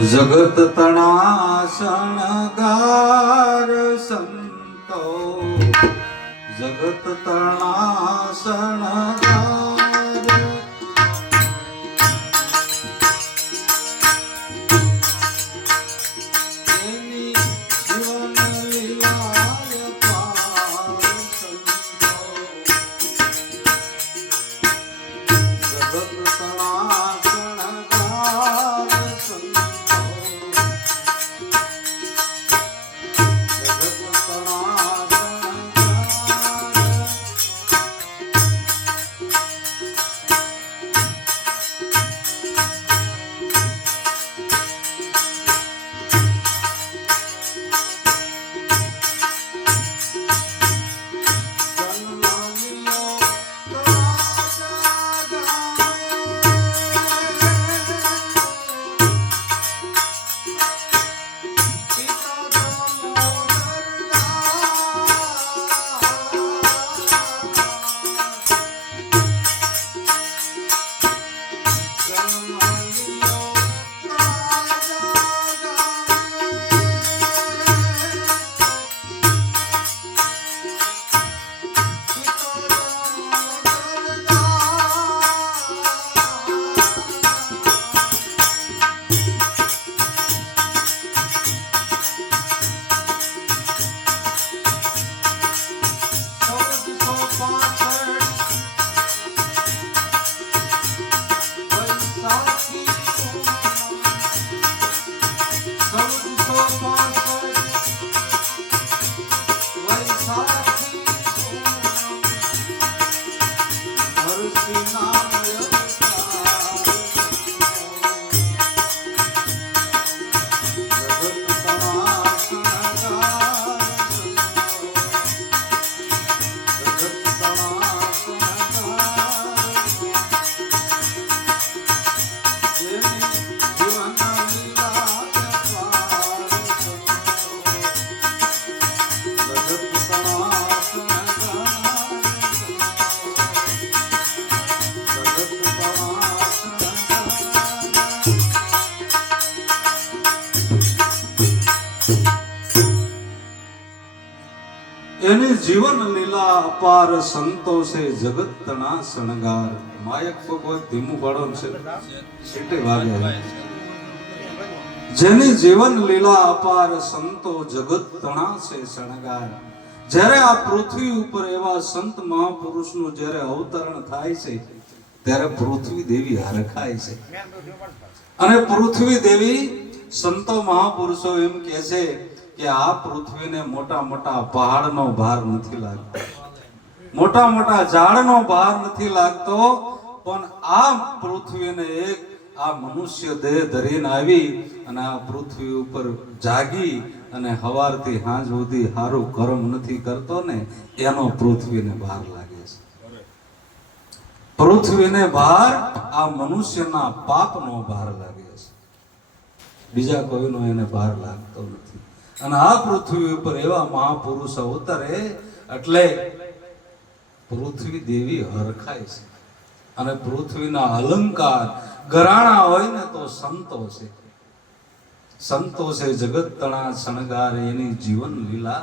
જગત તણા શણગાર સંતો, જગત તણા શણગાર, એની જીવન લીલાય પાર સંતો, જગત તણા શણગાર સંતો, એની જીવન લીલા અપાર સંતો છે, જગત તણા શણગાર. માયક ભગવત ધીમું પાડો છે, સીટે વાગે. જેની જીવન લીલા અપાર સંતો, જગત તણા છે શણગાર. જ્યારે આ પૃથ્વી ઉપર એવા સંત મહાપુરુષનું જ્યારે અવતરણ થાય છે, ત્યારે પૃથ્વી દેવી હરખાય છે. અને પૃથ્વી દેવી સંતો મહાપુરુષો એમ કહે છે કે આ પૃથ્વીને મોટા મોટા પહાડનો ભાર નથી લાગતો, મોટા મોટા ઝાડનો ભાર નથી લાગતો, પણ આ પૃથ્વીને એક આ મનુષ્ય દેહ ધરીને આવી અને આ પૃથ્વી ઉપર જાગી અને હવારથી સાંજ સુધી સારું કર્મ નથી કરતો ને, એનો પૃથ્વીને ભાર લાગે છે. પૃથ્વીને ભાર આ મનુષ્યના પાપનો ભાર લાગે છે, બીજા કોઈનો એને ભાર લાગતો નથી. અને આ પૃથ્વી ઉપર એવા મહાપુરુષ અવતરે એટલે પૃથ્વી દેવી હરખાય છે. અને પૃથ્વીના અલંકાર ગરાણા હોય ને તો સંતો છે, સંતો છે જગત તણા શણગાર. એની જીવન લીલા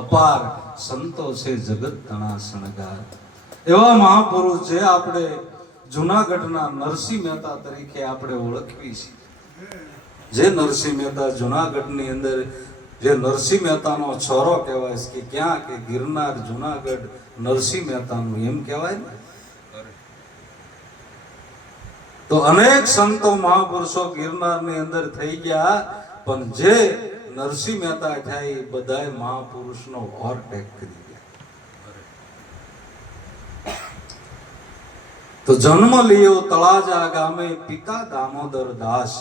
અપાર સંતો છે, જગત તણા શણગાર. એવા મહાપુરુષ જે આપણે જુનાગઢના નરસિંહ મહેતા તરીકે આપણે ઓળખવી છે. જે નરસિંહ મહેતા જુનાગઢની અંદર, જે નરસિંહ મહેતાનો છોરો કહેવાય છે, કે ક્યાં કે ગિરનાર જુનાગઢ નરસિંહ મહેતાનું એમ કહેવાય ને. તો અનેક સંતો મહાપુરુષો ગિરનારની અંદર થઈ ગયા, પણ જે નરસિંહ મહેતા થયા એ બધાય મહાપુરુષનો ઓવરટેક કરી ગયા. તો જન્મ લીયો તળાજા ગામે, પિતા દામોદર દાસ.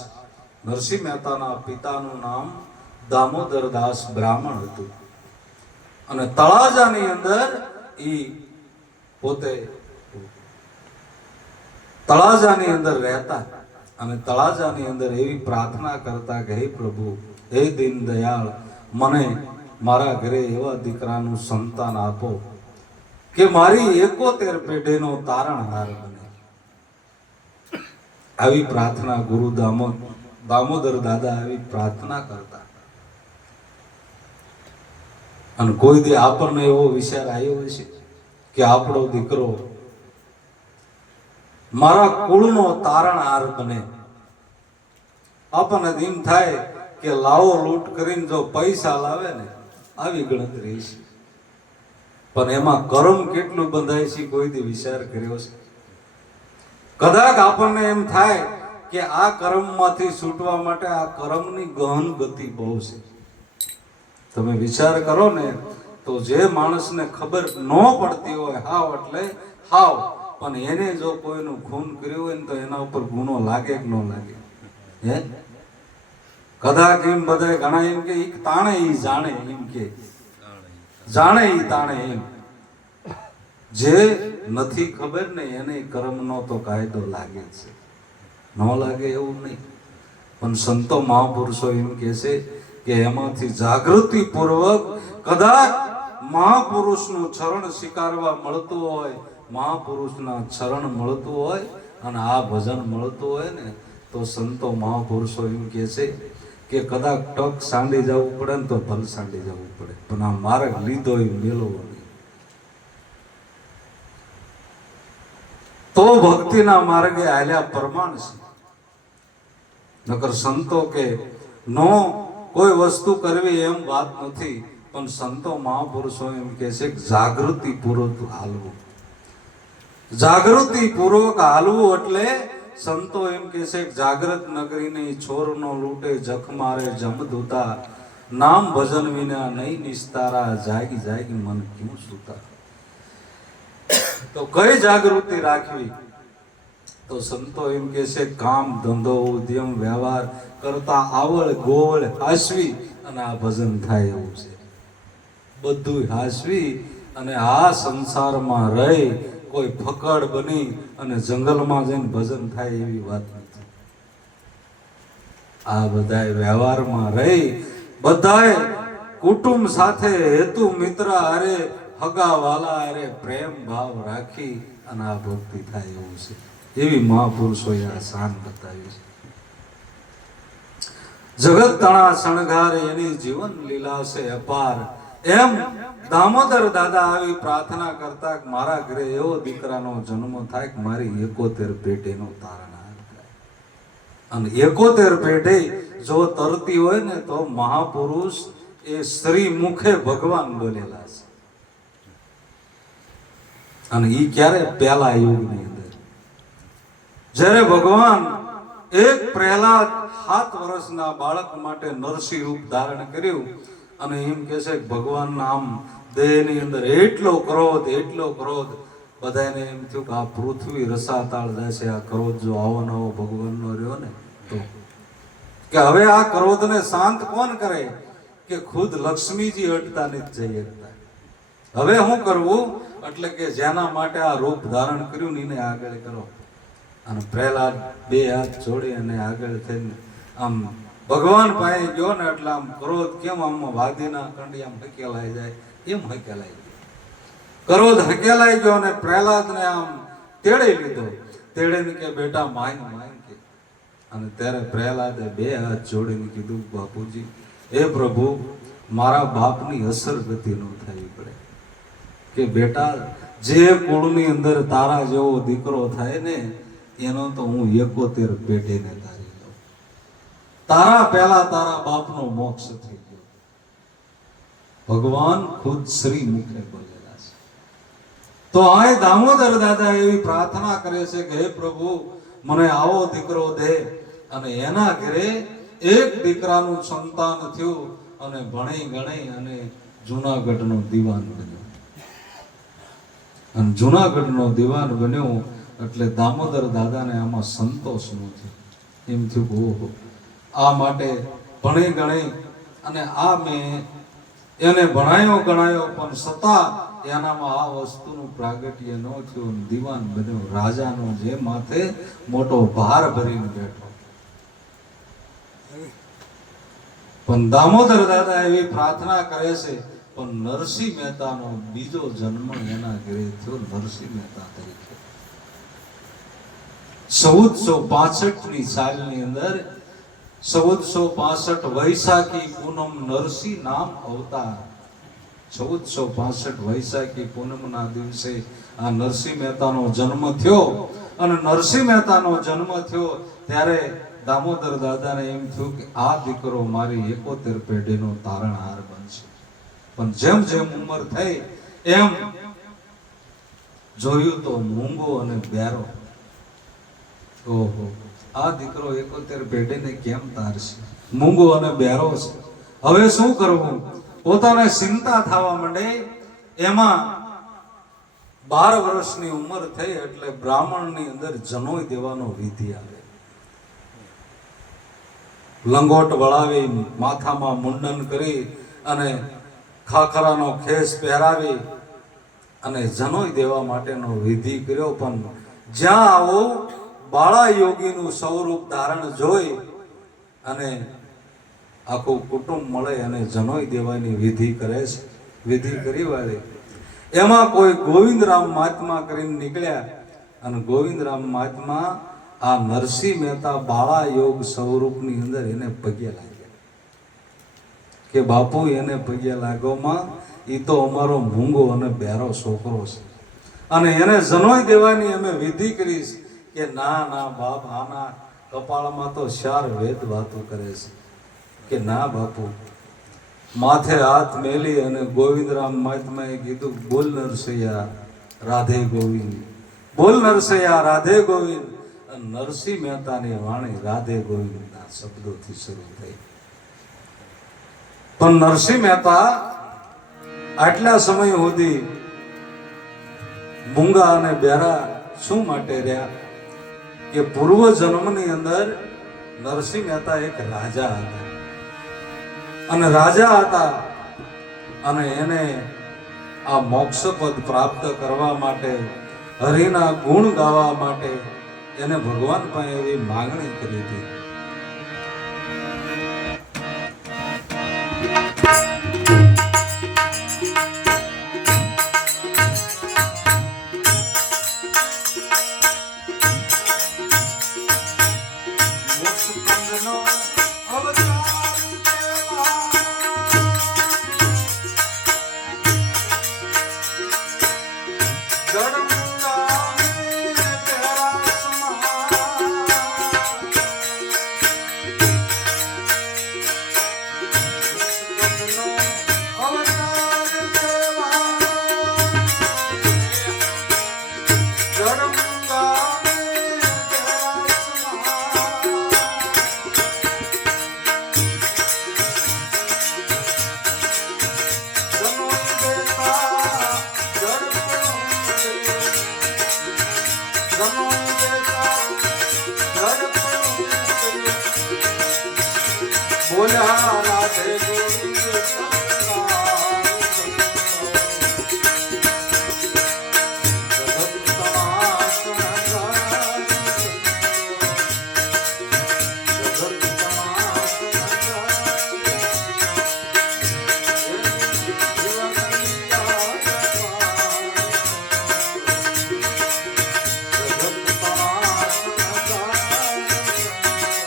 નરસિંહ મહેતાના પિતાનું નામ દામોદર દાસ બ્રાહ્મણ હતું. અને તળાજાની અંદર ઈ પોતે તળાજાની અંદર રહેતા અને તળાજાની અંદર એવી પ્રાર્થના કરતા કે હે પ્રભુ, હે દીન દયાળ, મને મારા ઘરે એવા દીકરાનું સંતાન આપો કે મારી 71 પેઢીનો તારણહાર બને. આવી પ્રાર્થના ગુરુ દામોદર દાદા આવી પ્રાર્થના કરતા. અને કોઈ દી આપણને એવો વિચાર આવ્યો હશે કે આપણો દીકરો મારા કુળનો તારણહાર બને? આપણને એમ થાય કે લાવો લૂંટ કરીને જો પૈસા લાવે ને આવી ગણતરી છે, પણ એમાં કર્મ કેટલું બંધાય છે કોઈ દી વિચાર કર્યો છે? કદાચ આપણને એમ થાય કે આ કર્મમાંથી છૂટવા માટે આ કર્મની ગહન ગતિ બહુ છે. તમે વિચાર કરો ને તો જે માણસને ખબર ન પડતી હોય હાવ એટલે હાવ, પણ એને જો કોઈનું ખૂન કર્યું હોય ને તો એના ઉપર ગુનો લાગે કે ન લાગે? હે, કદાચ એમ બધા ઘણા એમ કે તાણે ઈ જાણે, એમ કે જાણે ઈ તાણે, એમ જે નથી ખબર ને એને કર્મનો તો કાયદો લાગે છે, ન લાગે એવું નહીં. પણ સંતો મહાપુરુષો એમ કહે છે કે એમાંથી જાગૃતિ પૂર્વક કદાચ મહાપુરુષનું ચરણ સ્વીકારવા મળતું હોય, મહાપુરુષના ચરણ મળતું હોય અને આ ભજન મળતું હોય ને તો સંતો મહાપુરુષો એમ કહે છે કે કદાચ ટક સાંડી જવું પડે ને તો ભલ સાંડી જવું પડે, પણ આ માર્ગ લીધો એ મેળવો નહીં. તો ભક્તિના માર્ગે હાલ્યા પ્રમાણ છે. નકર સંતો કે નો કોઈ વસ્તુ કરવી એમ વાત નથી, પણ સંતો મહાપુરુષો એમ કે છે જાગૃતિ પૂર્વક હાલવું. જાગૃતિ પૂર્વક હાલવું એટલે સંતો એમ કે છે જાગ્રત નગરીને છોરનો લૂટે જખ મારે જમદૂતા, નામ ભજન વિના નહીં નિસ્તારા, જાગી જાગી મન ક્યું સૂતા. તો કઈ જાગૃતિ રાખવી? તો સંતો એમ કે છે કામ ધંધો ઉદ્યમ વ્યવહાર કરતા આવળ ગોવળ હાસવી અને આ ભજન થાય એવું છે. બધું હાસવી અને આ સંસારમાં રહી કોઈ ફકડ બની અને જંગલમાં જઈને ભજન થાય એવી વાત નથી. આ બધાય વ્યવહારમાં રહી બધાય કુટુંબ સાથે હેતુ મિત્ર હારે હગા વાલા હારે પ્રેમ ભાવ રાખી અને આ ભક્તિ થાય એવું છે. એવી મહાપુરુષોએ આ શાન બતાવી છે. જગત તણા શણગારે એની જીવન લીલા છે અપાર. એમ દામોદર દાદા આવી પ્રાર્થના કરતા કે મારા ઘરે એવો દીકરાનો જન્મ થાય કે મારી 71 પેઢીનો તારણહાર થાય. અને 71 પેઢી જો તરતી હોય ને તો મહાપુરુષ એ શ્રી મુખે ભગવાન બોલેલા છે. અને ઈ ક્યારે? પહેલા યુગની અંદર જ્યારે ભગવાન એક પ્રહલાદ 7 વર્ષના બાળક માટે નરસિંહ રૂપ ધારણ કર્યું અને એમ કે છે ભગવાન નામ દેહની અંદર એટલો ક્રોધ, બધાને એમ થયું કે આ પૃથ્વી રસાતાળ જશે, આ ક્રોધ જો આવો નવો ભગવાનનો રહ્યો ને તો કે હવે આ ક્રોધને શાંત કોણ કરે? કે ખુદ લક્ષ્મીજી અટતા નથી જઈ શકતા. હવે શું કરવું? એટલે કે જેના માટે આ રૂપ ધારણ કર્યું ને એને આગળ કરો. અને પ્રહલાદ 2 હાથ જોડી અને આગળ થઈને આમ ભગવાન પાસે ગયો ને એટલે આમ ક્રોધ કેમ આમ વાદીના કંડી આમ હકેલાઈ જાય એમ હકેલાઈ ગયો. ક્રોધ હકેલાઈ ગયો અને પ્રહલાદને આમ તેડી લીધો. તેડીને કે બેટા માન કે. અને ત્યારે પ્રહલાદે 2 હાથ જોડીને કીધું બાપુજી, હે પ્રભુ, મારા બાપની અસર ગતિ ન થવી પડે. કે બેટા, જે કુળની અંદર તારા જેવો દીકરો થાય ને એનો તો હું 71 પેઢીને તારી લઉં. તારા પહેલા તારા બાપનો મોક્ષ થઈ ગયો. ભગવાન ખુદ શ્રી મુખે બોલેલા છે. તો આ દામોદર દાદા એવી પ્રાર્થના કરે છે કે હે પ્રભુ, મને આવો દીકરો દે. અને એના ઘરે એક દીકરાનું સંતાન થયું અને ભણી ગણી અને જૂનાગઢનો દીવાન બન્યો. અને જૂનાગઢનો દીવાન બન્યો એટલે દામોદર દાદાને આમાં સંતોષ ન થયો. એમ થયું કે ઓહો, આ માટે ભણી ગણી અને આ મેં એને ભણાયો ગણાયો પણ છતાં એનામાં આ વસ્તુનું પ્રાગટ્ય ન થયું. દીવાન બન્યો, રાજાનો જે માથે મોટો ભાર ભરીને બેઠો. પણ દામોદર દાદા એવી પ્રાર્થના કરે છે, પણ નરસિંહ મહેતાનો બીજો જન્મ એના ઘરે થયો નરસિંહ મહેતા તરીકે. 1465ની સાલની અંદર 1465 વૈશાખી પૂનમ નરસિંહ નામ અવતાર. 1465 વૈશાખી પૂનમના દિવસે આ નરસિંહ મહેતાનો જન્મ થયો. અને નરસિંહ મહેતાનો જન્મ થયો ત્યારે દામોદર દાદાને એમ થયું કે આ દીકરો મારી 71 પેઢીનો તારણહાર બનશે. પણ જેમ જેમ ઉંમર થઈ એમ જોયું તો મૂંગો અને બેરો. ઓહો, આ દીકરો 71 પેઢીને કેમ તારશે? મૂંગો અને બેરો છે. હવે શું કરવું? પોતાને ચિંતા થવા માંડે. એમાં 12 વર્ષની ઉંમર થઈ એટલે બ્રાહ્મણની અંદર જનોઈ દેવાનો વિધિ આવે. લંગોટ વળાવી, માથામાં મુંડન કરી અને ખાખરાનો ખેસ પહેરાવી અને જનોઈ દેવા માટેનો વિધિ કર્યો. પણ જ્યાં આવો બાળા યોગીનું સ્વરૂપ ધારણ જોઈ અને આખું કુટુંબ મળે અને જનોઈ દેવાની વિધિ કરે છે. વિધિ કરી વાળી એમાં કોઈ ગોવિંદરામ મહાત્મા કરીને નીકળ્યા. અને ગોવિંદરામ મહાત્મા આ નરસિંહ મહેતા બાળા યોગ સ્વરૂપની અંદર એને પગે લાગ્યા કે બાપુ એને પગે લાગોમાં એ તો અમારો મૂંગો અને બેરો છોકરો છે અને એને જનોઈ દેવાની અમે વિધિ કરીશ. કે ના ના બાપ, આના કપાળમાં તો 4 વેદ વાતો કરે છે. કે ના બાપુ. માથે હાથ મેલી અને ગોવિંદરામ મહાત્માએ કીધું, બોલ નરસૈયા રાધે ગોવિંદ, બોલ નરસૈયા રાધે ગોવિંદ. નરસિંહ મહેતાની વાણી રાધે ગોવિંદના શબ્દોથી શરૂ થઈ. પણ નરસિંહ મહેતા આટલા સમય સુધી મૂંગા અને બેરા શું માટે રહ્યા? કે પૂર્વ જન્મની અંદર નરસિંહ મહેતા એક રાજા હતા. અને રાજા હતા અને એને આ મોક્ષ પદ પ્રાપ્ત કરવા માટે, હરિના ગુણ ગાવા માટે એને ભગવાન પાસે એવી માંગણી કરી હતી